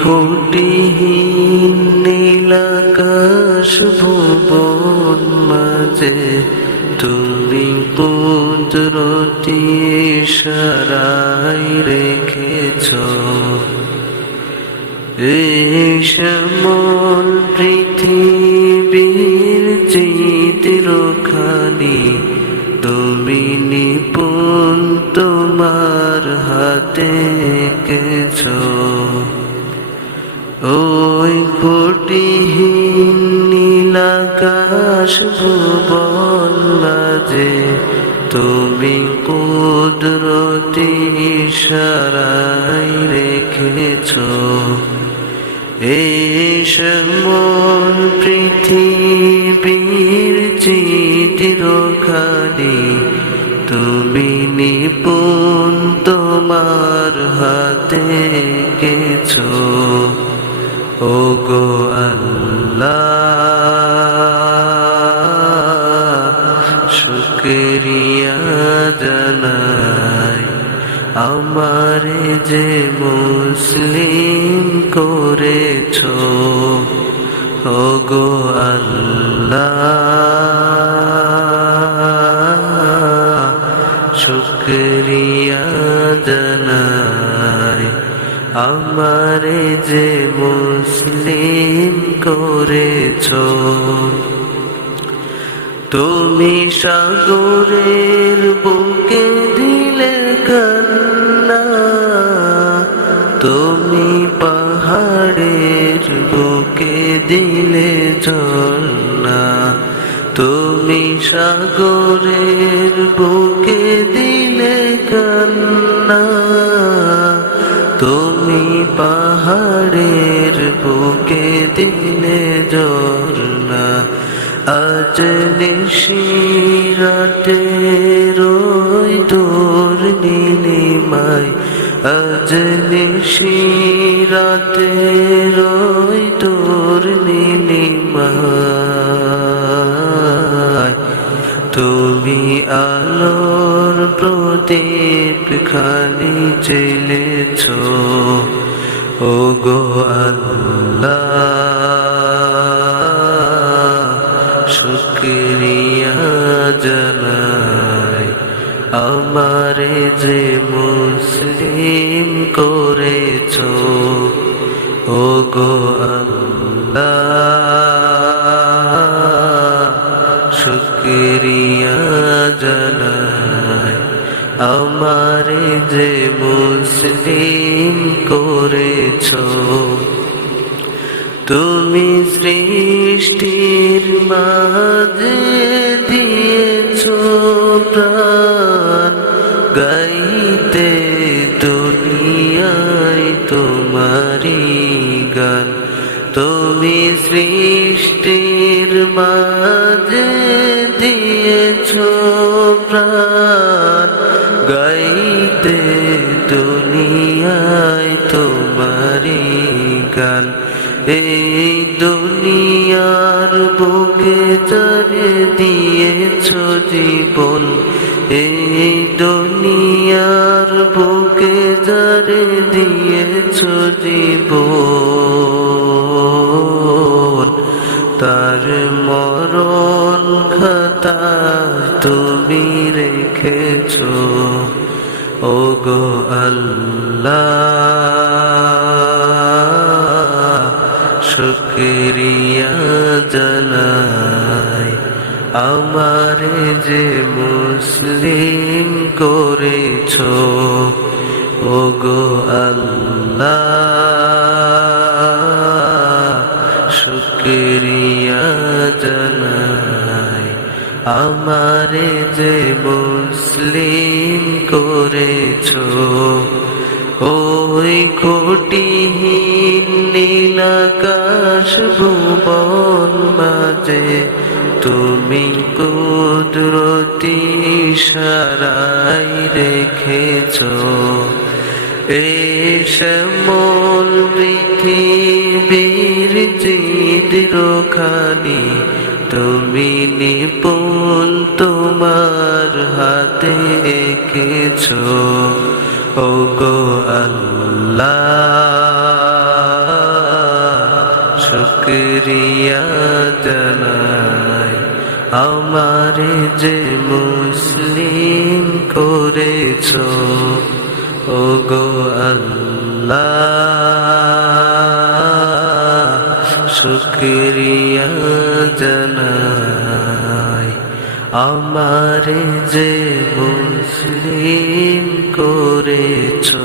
খুঁটিহীন নীলাকাশ ভুবন মাঝে তুমি কুদরতি ইশারায় রেখেছ এই শ্যামল পৃথিবীর চিত্রখানি তুমি নিপুণ তোমার হাতে এঁকেছ ওই খুঁটিহীন নীলাকাশ ভুবন মাঝে তুমি কুদরতি ইশারায় রেখেছ এই শ্যামল পৃথিবীর চিত্রখানি তুমি নিপুণ তোমার হাতে এঁকেছ ওগো আল্লাহ শুকরিয়া জানাই আমারে যে মুসলিম করেছ ওগো আল্লাহ শুকরিয়া জানাই আমারে যে মুসলিম করেছ তুমি সাগরের বুকে দিলে কান্না তুমি পাহাড়ের বুকে দিলে ঝর্ণা তুমি সাগরের বুকে দিলে কান্না তুমি পাহাড়ের বুকে দিলে ঝর্ণা আজ নিশিরাতে রই তোর নীলিমায় আজ নিশিরাতে রই তোর নীলিমায় তুমি আলোর প্রদীপ খানি জ্বেলেছ ওগো আল্লাহ শুকরিয়া জানাই আমারে যে মুসলিম করেছ ওগো আল্লাহ শুকরিয়া জানাই আমারে যে মুসলিম করেছ তুমি সৃষ্টির মাঝে দিয়েছ প্রাণ গাইতে দুনিয়ায় তোমারি গান তুমি সৃষ্টির মাঝে দিয়েছ প্রাণ গাইতে দুনিয়ায় তোমারি গান এই দুনিয়ার বুকে যারে দিয়েছ জীবন এই দুনিয়ার বুকে যারে দিয়েছ জীবন তার মরণ খাতা তুমি রেখেছ ওগো আল্লাহ শুকরিয়া জানাই আমারে যে মুসলিম করেছ ওগো আল্লাহ শুকরিয়া জানাই আমারে যে মুসলিম করেছ ওই খুঁটিহীন নীলাকাশ ভুবন মাঝে তুমি কুদরতি ইশারায় রেখেছ এই শ্যামল পৃথিবীর চিত্রখানি তুমি নিপুণ তোমার হাতে এঁকেছ ওগো আল্লাহ শুকরিয়া জানাই আমারে যে মুসলিম করেছো ওগো আল্লাহ শুকরিয়া জানাই আমারে যে মুসলিম করেছো।